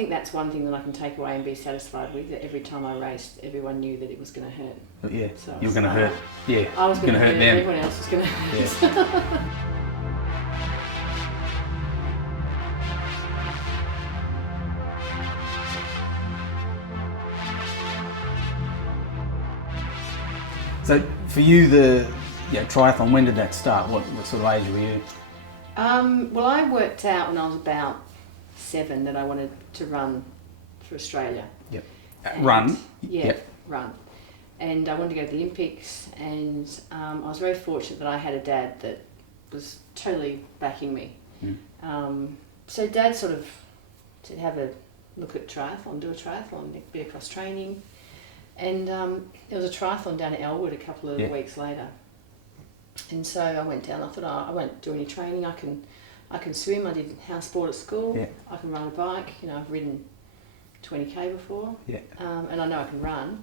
think that's one thing that I can take away and be satisfied with, that every time I raced, everyone knew that it was going to hurt. Yeah, So you were going to hurt. Yeah, I was going to hurt them. Everyone else was going to hurt. Yeah. So for you, the triathlon, when did that start? What sort of age were you? Well, I worked out when I was about 7 that I wanted to run for Australia. Yep. Run? Yeah, yep. Run. And I wanted to go to the Olympics, and I was very fortunate that I had a dad that was totally backing me. So Dad sort of said, have a look at triathlon, do a triathlon, a bit of cross training. And there was a triathlon down at Elwood a couple of weeks later. And so I went down. I thought, I won't do any training. I can swim. I did house sport at school. Yeah. I can ride a bike. You know, I've ridden 20k before. Yeah. And I know I can run.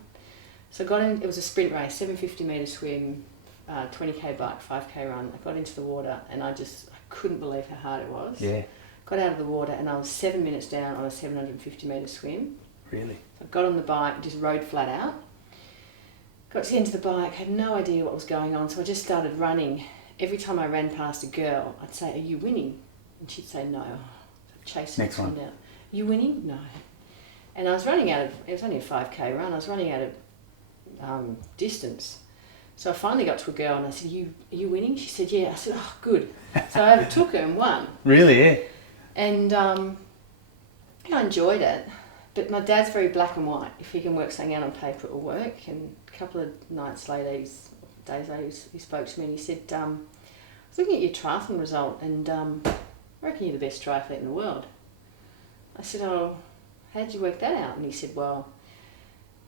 So I got in. It was a sprint race, 750 metre swim, 20k bike, 5k run. I got into the water, and I couldn't believe how hard it was. Yeah. Got out of the water, and I was 7 minutes down on a 750 metre swim. Really? So I got on the bike, just rode flat out. Got to the end of the bike, had no idea what was going on, so I just started running. Every time I ran past a girl, I'd say, "Are you winning?" And she'd say, "No." So I'd chase Next one. down. "You winning?" "No." And I was running out of, it was only a 5k run, I was running out of distance. So I finally got to a girl and I said, are you winning? She said, "Yeah." I said, "Oh, good." So I overtook her and won. Really, yeah. And I enjoyed it. But my dad's very black and white. If he can work something out on paper, it will work. And a couple of days later, he spoke to me and he said, I was looking at your triathlon result, and I reckon you're the best triathlete in the world. I said, "Oh, how did you work that out?" And he said, "Well,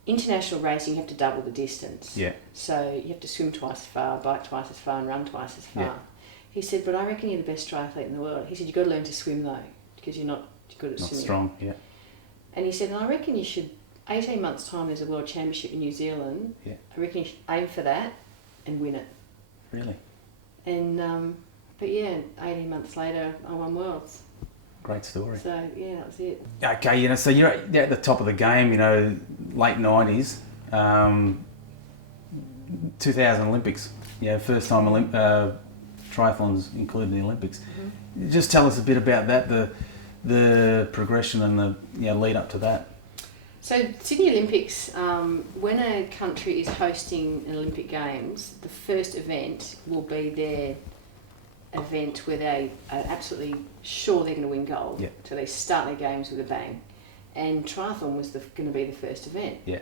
international racing, you have to double the distance. Yeah. So you have to swim twice as far, bike twice as far, and run twice as far." Yeah. He said, "But I reckon you're the best triathlete in the world." He said, "You've got to learn to swim though, because you're not good at Not swimming." strong, yeah. And he said, "And I reckon you should, 18 months' time there's a World Championship in New Zealand. Yeah. I reckon you should aim for that and win it." Really? And, but yeah, 18 months later, I won Worlds. Great story. So yeah, that was it. Okay, so you're at the top of the game, late 90s, 2000 Olympics, first time triathlons included in the Olympics. Mm-hmm. Just tell us a bit about that, the progression and the lead up to that. So Sydney Olympics, when a country is hosting an Olympic Games, the first event will be their event where they are absolutely sure they're going to win gold. Yeah. So they start their games with a bang. And triathlon was going to be the first event. Yeah.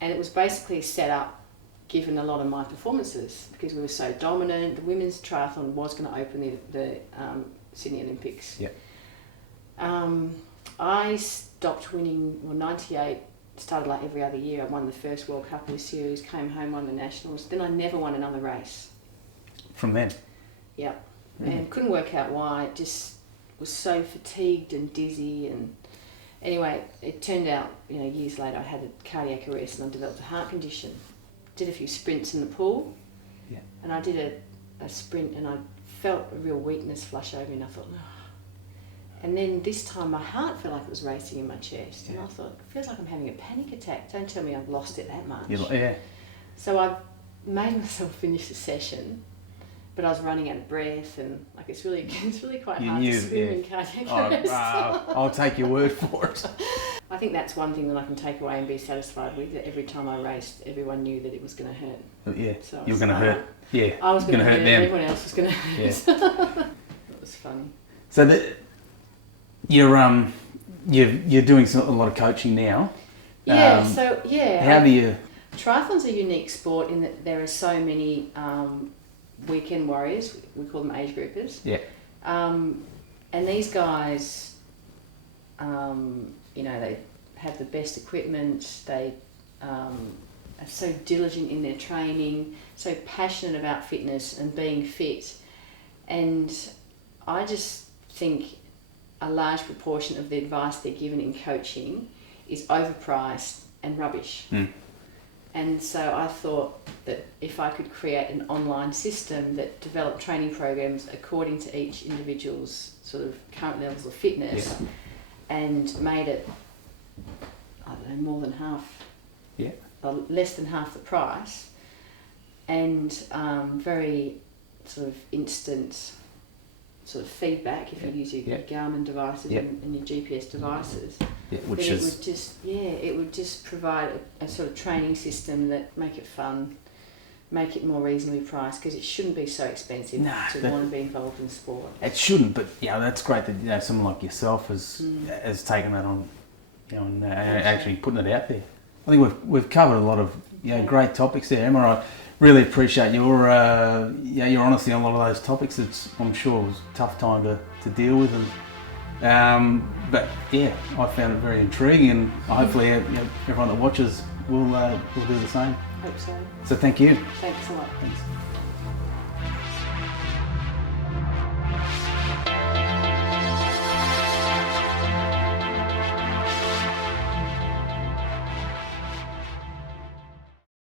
And it was basically set up given a lot of my performances, because we were so dominant. The women's triathlon was going to open the Sydney Olympics. Yeah. I stopped winning, 98, started like every other year. I won the first World Cup of the series, came home, won the Nationals. Then I never won another race. From then? Yeah. Really? And couldn't work out why. Just was so fatigued and dizzy. And anyway, it turned out, years later I had a cardiac arrest and I developed a heart condition. Did a few sprints in the pool. Yeah. And I did a sprint and I felt a real weakness flush over me, and I thought, no. And then this time my heart felt like it was racing in my chest. Yeah. And I thought, it feels like I'm having a panic attack. Don't tell me I've lost it that much. Yeah. So I made myself finish the session, but I was running out of breath, and it's really quite hard to swim in cardiac arrest. I'll take your word for it. I think that's one thing that I can take away and be satisfied with, that every time I raced, everyone knew that it was going to hurt. Yeah, so you were going to hurt. Yeah, I was going to hurt them. Everyone else was going to hurt. Yeah. It was funny. So you're doing a lot of coaching now. Yeah. How do you? Triathlon's a unique sport in that there are so many weekend warriors. We call them age groupers. Yeah. And these guys, they have the best equipment. They are so diligent in their training, so passionate about fitness and being fit. And I just think a large proportion of the advice they're given in coaching is overpriced and rubbish. Mm. And so I thought that if I could create an online system that developed training programs according to each individual's sort of current levels of fitness, and made it I don't know, more than half, Yeah. less than half the price, and very sort of instant sort of feedback if you use your Garmin devices and your GPS devices. Yeah, it would just provide a sort of training system that make it fun, make it more reasonably priced, because it shouldn't be so expensive to want to be involved in sport. It shouldn't, but that's great that someone like yourself has taken that on, and actually putting it out there. I think we've covered a lot of great topics there, Emma. I really appreciate your honesty on a lot of those topics. I'm sure it was a tough time to deal with, but I found it very intriguing, and hopefully everyone that watches will do the same. Hope so. So thank you. Thanks a lot. Thanks.